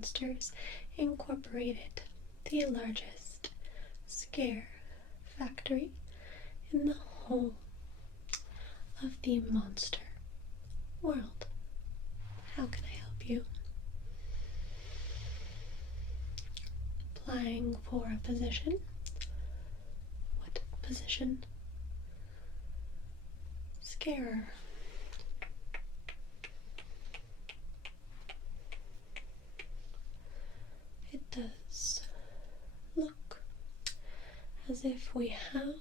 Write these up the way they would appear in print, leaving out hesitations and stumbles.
Monsters Incorporated, the largest scare factory in the whole of the monster world. How can I help you? Applying for a position? What position? Scarer. It does look as if we have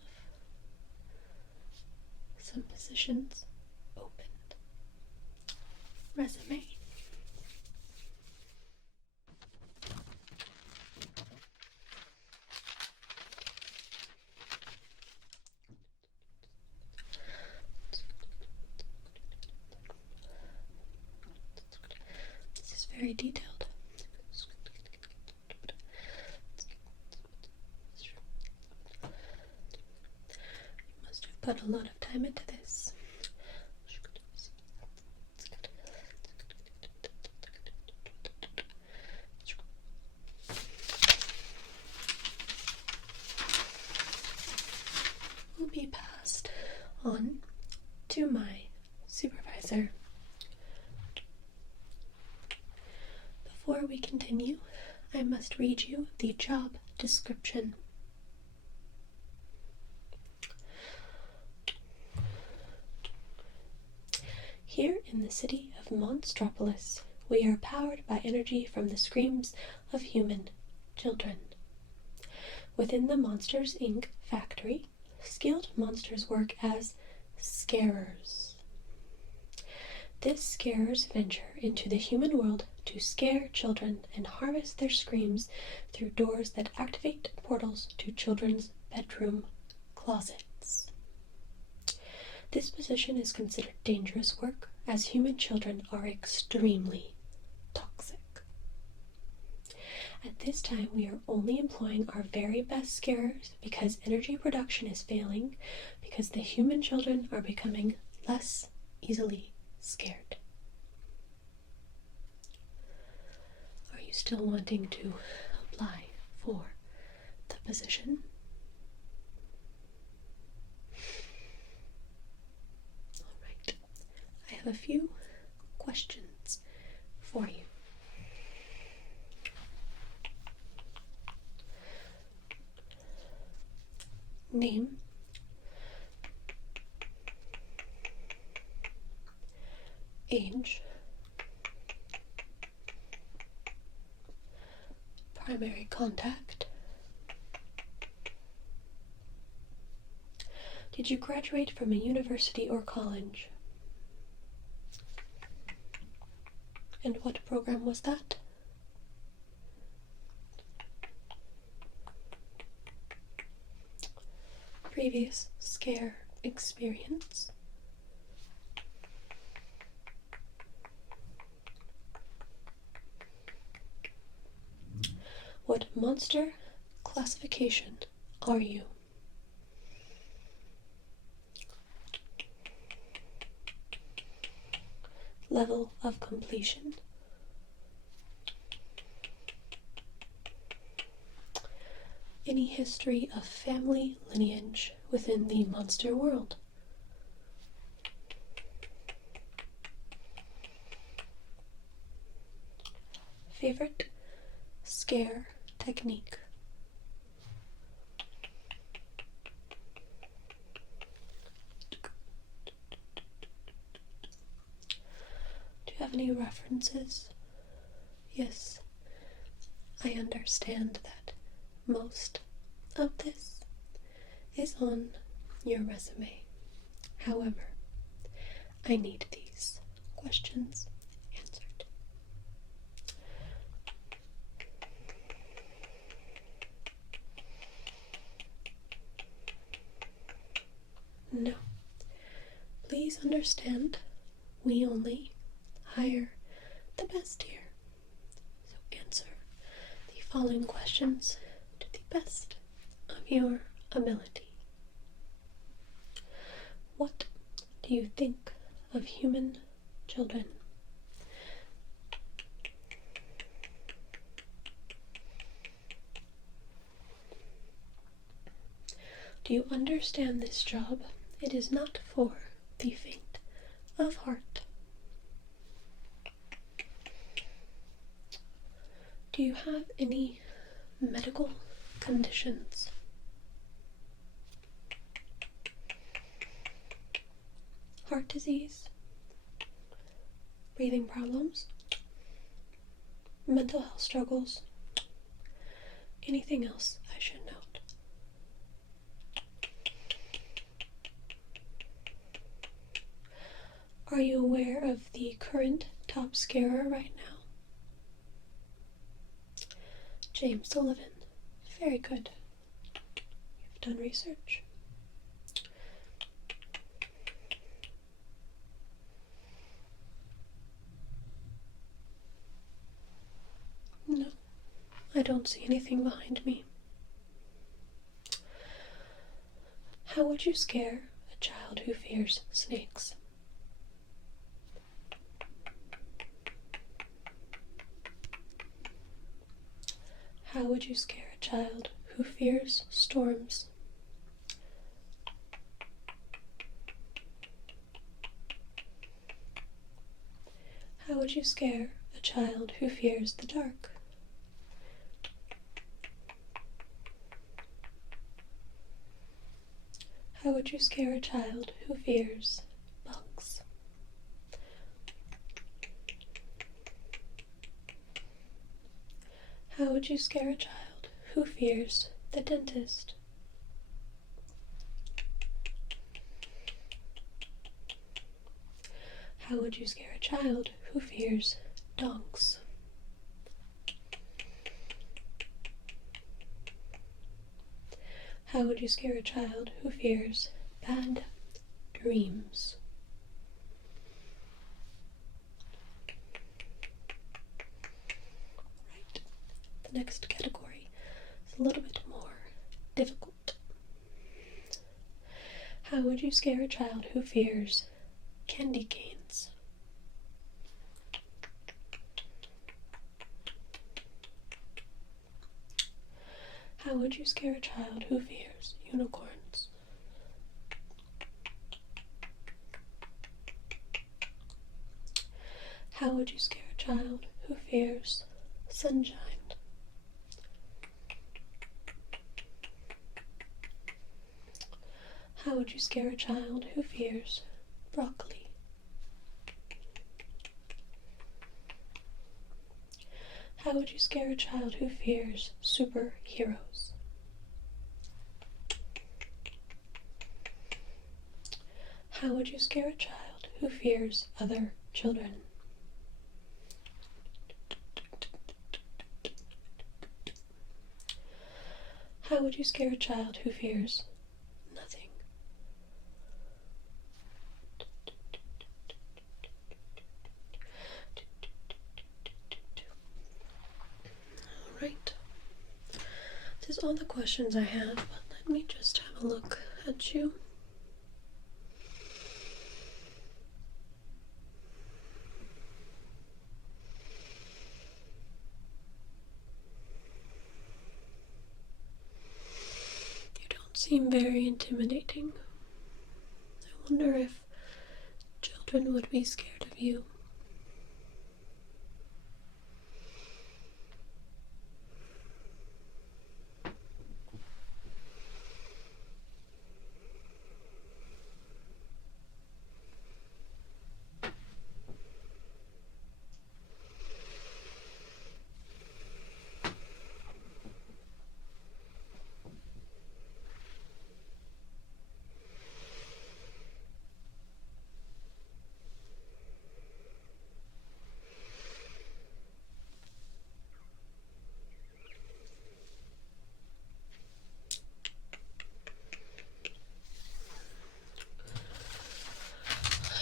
some positions opened. Resume. This is very detailed. You must have put a lot of time into this. Will be passed on to my supervisor. Before we continue, I must read you the job description. Here in the city of Monstropolis, we are powered by energy from the screams of human children. Within the Monsters, Inc. factory, skilled monsters work as scarers. This scarers venture into the human world to scare children and harvest their screams through doors that activate portals to children's bedroom closets. This position is considered dangerous work as human children are extremely toxic. At this time, we are only employing our very best scarers because energy production is failing, because the human children are becoming less easily scared. Are you still wanting to apply for the position? All right. I have a few questions for you. Name, age, primary contact. Did you graduate from a university or college? And what program was that? Previous scare experience? What monster classification are you? Level of completion? Any history of family lineage within the monster world? Favorite scare technique? Do you have any references? Yes, I understand that most of this is on your resume. However, I need these questions answered. No. Please understand, we only hire the best here. So answer the following questions to the best of your ability. What do you think of human children? Do you understand this job? It is not for the faint of heart. Do you have any medical conditions? Heart disease? Breathing problems? Mental health struggles? Anything else I should note? Are you aware of the current top scarer right now? James Sullivan. Very good. You've done research. No, I don't see anything behind me. How would you scare a child who fears snakes? How would you scare a child who fears storms? How would you scare a child who fears the dark? How would you scare a child who fears bugs? How would you scare a child who fears the dentist? How would you scare a child who fears dogs? How would you scare a child who fears bad dreams? Right. The next category is a little bit more difficult. How would you scare a child who fears candy canes? How would you scare a child who fears unicorns? How would you scare a child who fears sunshine? How would you scare a child who fears broccoli? How would you scare a child who fears superheroes? How would you scare a child who fears other children? How would you scare a child who fears nothing? Alright. This is all the questions I have, but let me just have a look at you. Seem very intimidating. I wonder if children would be scared of you.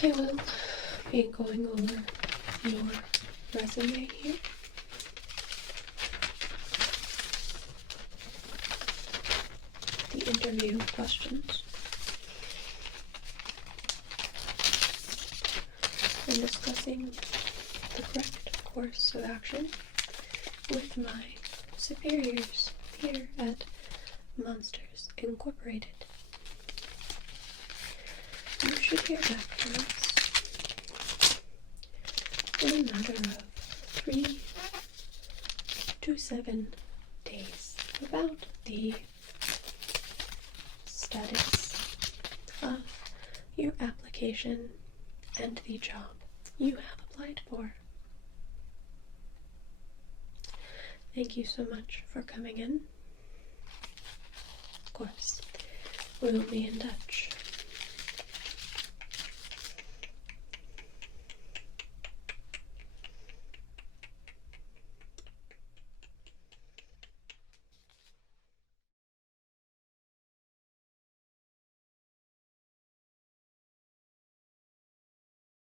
I will be going over your resume here. The interview questions. And discussing the correct course of action with my superiors here at Monsters Incorporated. should hear back from us in a matter of 3 to 7 days about the status of your application and the job you have applied for. Thank you so much for coming in. Of course, we will be in touch